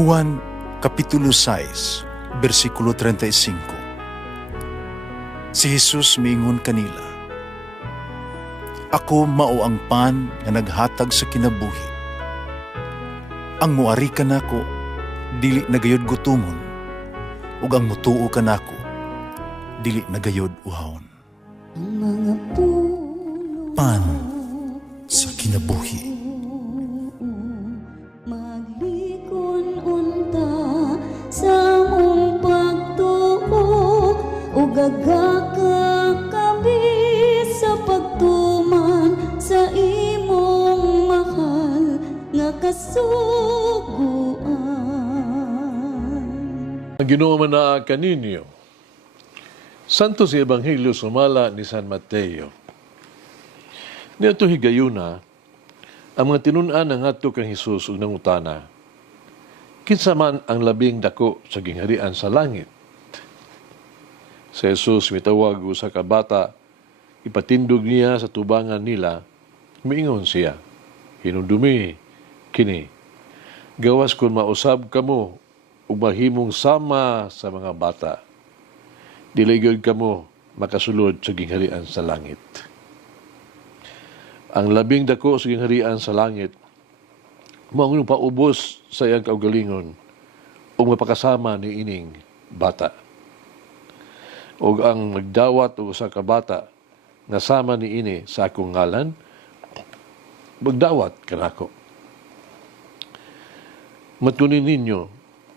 Juan Kapitulo 6, versikulo 35. Si Jesus miingon kanila, "Ako mao ang pan nga naghatag sa kinabuhi. Ang muari kanako dili nagayod gutomon, ug ang mutuo kanako dili nagayod uhawon." Pan sa kinabuhi. Maglikon unta sa mong pagtuo ug gagaka kami sa pagtuman sa imong mahal nga kasuguan. Ang Ginoo man naa kaninyo. Santo si Ebanghelyo sumala ni San Mateo. Niadto higayuna, ang mga tinun-an ng ngadto kang Hesus ug nangutana, kinsa man ang labing dako sa gingharian sa langit? Si Jesus mitawag usa ka bata, ipatindog niya sa tubangan nila, miingon siya, "Hinumdumi kini, gawas kun mausab kamo ug mahimong sama sa mga bata. Dili gyud kamo makasulod sa gingharian sa langit." Ang labing dako sa gingharian sa langit, mao ang paubos sa iyang kaugalingon o mapakasama ni ining bata. O ang magdawat o usa ka bata nga sama ni ini sa akong ngalan, magdawat kanako. Matunin ninyo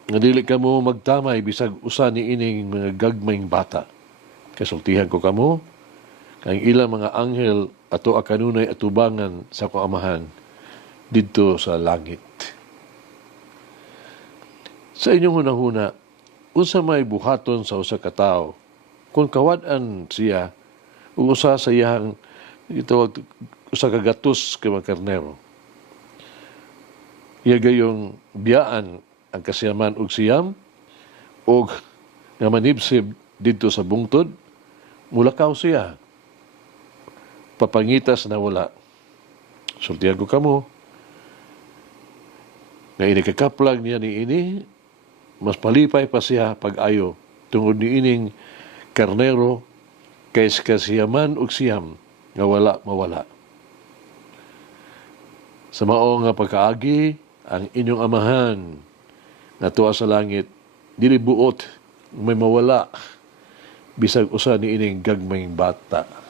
nga dili kamo magtamay bisag usa ni ining mga gagmayng bata. Kasultihan ko kamo, kang ilang mga anghel ato kanunay atubangan sa akong amahan didto sa langit. Sa inyong hunahuna, unsa may buhaton sa usa ka tawo kung kawad-an siya o usa sa iyang itawag usa ka gatos ka mga karnero. Iya gayong biyaan ang kasiyaman ug siyam og nga manibsib didto sa bungtod, mulakaw siya. Papangitas na wala. Sultihan ko kamo, nga inikakaplag niya ni ini, mas palipay pa siya pag-ayo tungod ni ining karnero kaysa kasiyaman ug siyam nga wala mawala. Sa mao nga pagkaagi, ang inyong amahan nga tuwa sa langit, dili buot may mawala bisag usa ni ining gagmayng bata.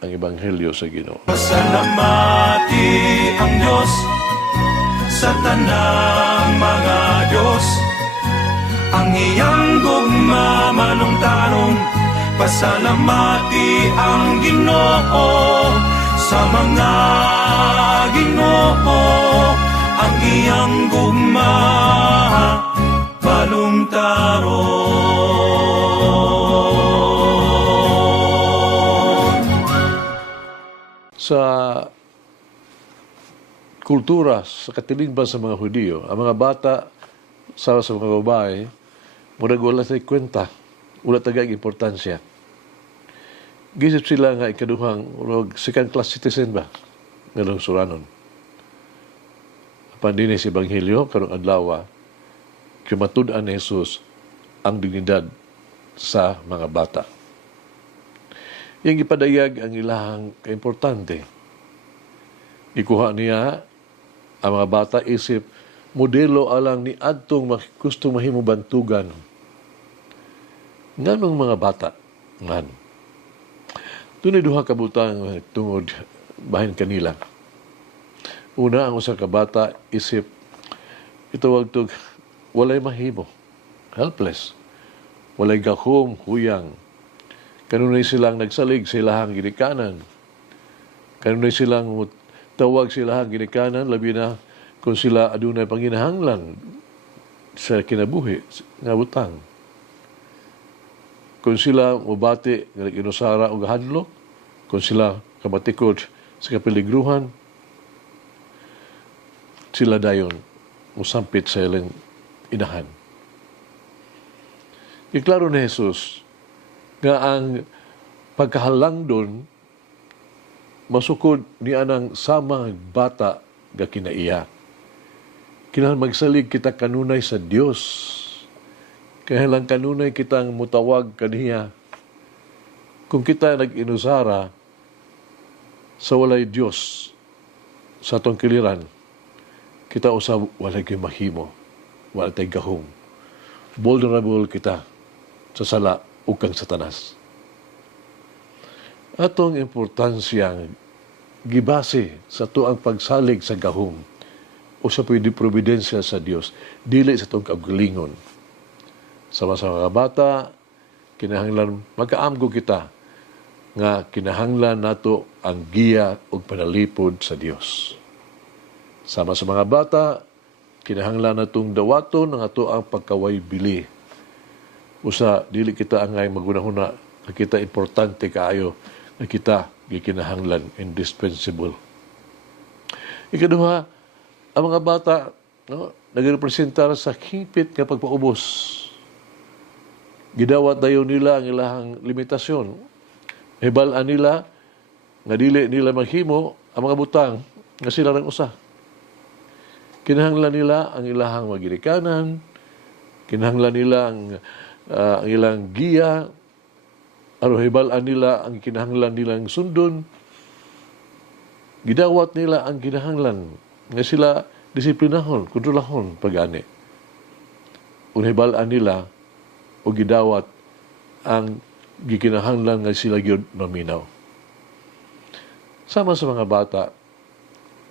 Ang Ebanghelyo sa Ginoo. Pasalamati ang Diyos sa tanang mga Diyos. Ang iyang gugma manungtanong, pasalamati ang Ginoo sa mga Ginoo. Ang iyang gugma manungtanong. Sa kultura, sa katilingban sa mga Hudiyo, ang mga bata, sa mga babae, murag wala sa kwenta, wala tagag importansya. Gisip sila nga ikaduhang, second class citizen ba? Nga lungsuranon. Pandini si Ebanghelyo, karong adlaw, kumatud-an ni Jesus ang dignidad sa mga bata. Yang ipadayag ang ilahang kaimportante. Ikuha niya ang mga bata isip, modelo alang ni adtong gustong mahimo bantugan. Nganong mga bata? Ngan. Dunay duha ka butang tungod bahin kanila. Una, ang usa ka bata isip, itawag tog, walay mahimo. Helpless. Walay gahom, huyang. Kanunay silang nagsalig sa ilahang ginikanan. Kanunay silang tawag sa ilahang ginikanan, labi na kung sila adunay panginahanglan sa kinabuhi, nga butang. Kung sila mubati, nga nag-inusara o gahadlok, kung sila kamatikod sa kapiligruhan, sila dayon musampit sa ilang inahan. Iklaro ni Jesus, nga ang pagkahalang doon, masukod ni anang samang bata nga kinaiya. Kinahanglan magsalig kita kanunay sa Dios. Kinahanglan kanunay kitang mutawag kaniya. Kung kita nag-inusara sa walay Dios sa atong kiliran, kita usab walay kay mahimo, walay tay gahom. Vulnerable kita sa sala ug kang Satanas. Atong importansyang gibase sa tuang pagsalig sa gahom o sa pwede providensya sa Dios, dili sa itong kaugalingon. Sama sa mga bata, kinahanglan magkaamgo kita nga kinahanglan nato ang giya ug panalipod sa Dios. Sama sa mga bata, kinahanglan natong dawaton ang ato ang pagkaway bili. Usa, dili kita angay magunahuna na kita importante kaayo na kita gikinahanglan, indispensable. Ikaduha, ang mga bata nagrepresentar sa hingpit nga pagpaubos. Gidawat dayon nila ang ilahang limitasyon. Hibalaan nila nga dili nila maghimo ang mga butang nga sila ng usa. Kinahanglan nila ang ilahang magirikanan, kinahanglan nila ang ilang giya, aron hibalaan nila ang kinahanglan nilang sundon. Gidawat nila ang kinahanglan nga sila disiplinahon, kontrolahon pagani. Unhibalaan nila o gidawat ang gikinahanglan nga sila gyud maminaw. Sama sa mga bata,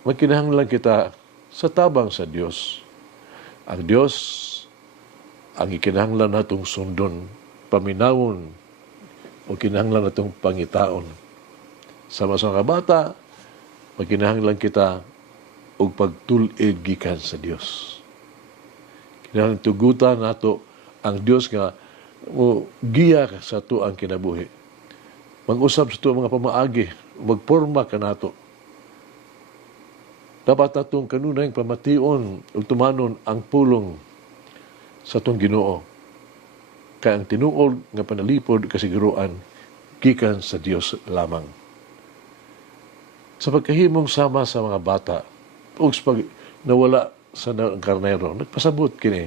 magkinahanglan kita sa tabang sa Dios. Ang Dios ang ikinahanglan natong sundon, paminawon o kinahanglan natong pangitaon. Sama sa mga bata, magkinahanglan kita og pagtul-id gikan sa Dios. Kinahanglan tugutan nato ang Dios nga mo giya sa ato ang kinabuhi. Mag-usab sa ato mga pamaagi, magporma ka nato. Dapat natong kanunay pamation ug tumanon ang pulong sa atong Ginoo. Kaya ang tinuod nga panalipod kasiguruan gikan sa Dios lamang. Sa pagkahimong sama sa mga bata, ug pag nawala sa karnero, nagpasabot kini.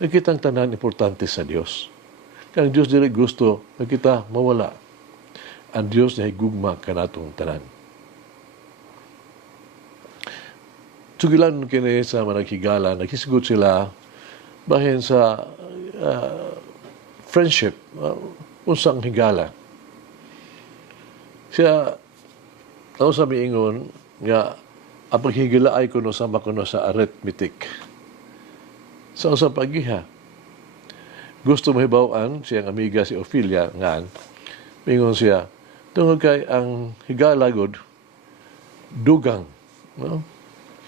Nakitang tanan importante sa Dios. Kaya ang Dios dili gusto na kita mawala. Ang Dios na higugma kanatong tanan. Sugilan kini sa managhigala, naghisigot sila bahin sa friendship, unsang higala. Siya, ako sa miingon, nga, ang paghigala ay kuno sama kuno sa arithmetic. Sa usang pagiha. Gusto mahibawaan siyang amiga si Ophelia ngan, mingon siya, tungod kay ang higala gud dugang, no?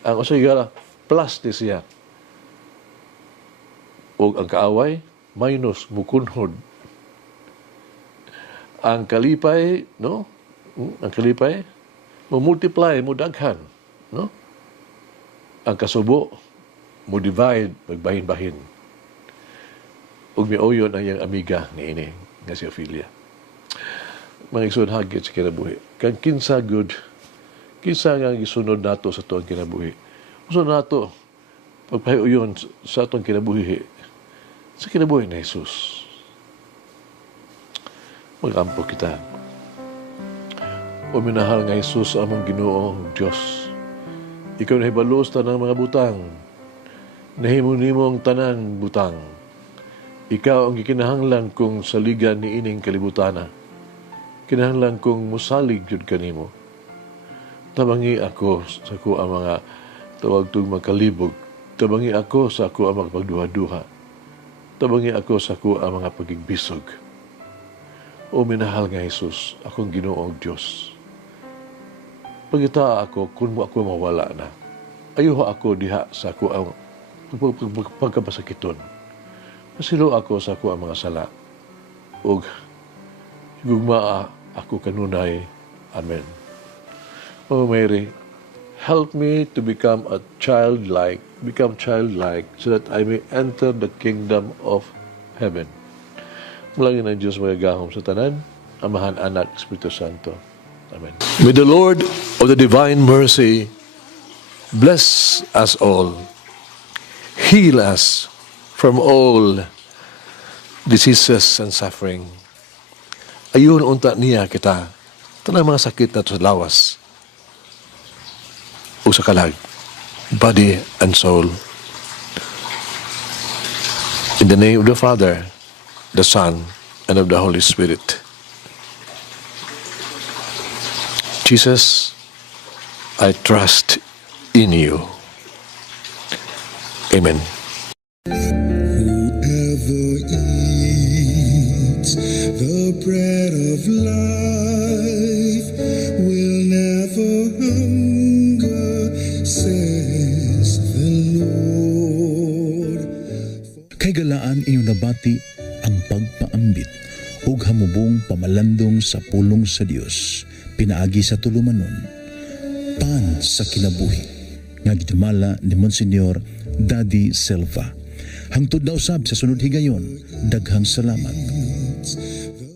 Ang usang higala plus ni siya. O ang kaaway minus mukunhod. Ang kalipay, no? Ang kalipay mo multiply, mo daghan, no? Ang kasubo mo divide, magbahin-bahin. Ug miuyon ang iyang amiga ni ini nga si Ophelia. Mga igsoon hagit sa kinabuhi. Kang kinsa good, kinsa nga gisunod nato sa tuong kinabuhi. Uso nato pagpahiuyon sa atong kinabuhi sa kinabuhi ni Jesus. Magampo kita. O minahal nga Jesus among Ginoong Diyos. Ikaw na hibalos tanang mga butang. Nahimo-nimo ang tanan butang. Ikaw ang gikinahanglan kong saligan ni ining kalibutana. Kinahanglan kong musalig jud kanimo. Tabangi ako sa ko ang mga tawag tug magkalibog. Tabangi ako sa ko ang magpagduha-duha. Tabangi ako sa ko ang mga pagigbisog. O minahal nga Jesus, akong Ginoong Diyos. Pagita ako kung mo ako mawala na. Ayuha ako diha sa ko ang pagkapasakiton. Masilo ako sa ko ang mga sala. Ug higugmaa ako kanunay. Amen. O Mary, help me to become childlike so that I may enter the kingdom of heaven. Mulangin ang Diyos magagahom sa tanan, Amahan, Anak, Espiritu Santo. Amen. May the Lord of the divine mercy bless us all, Heal us from all diseases and suffering. Ayun unta niya kita. Tanang mga sakit na sa lawas o sa kalag, body and soul. In the name of the Father, the Son, and of the Holy Spirit. Jesus, I trust in you. Amen. Whoever eats the bread of life will never hunger, says the Lord. Kay galaan inyong nabati ang pagpaambit ug hamubong pamalandong sa pulong sa Dios pinaagi sa tulumanon pan sa kinabuhi nga gidumala ni Monsignor Daddy Silva. Hangtod na usab sa sunod higayon, daghang salamat.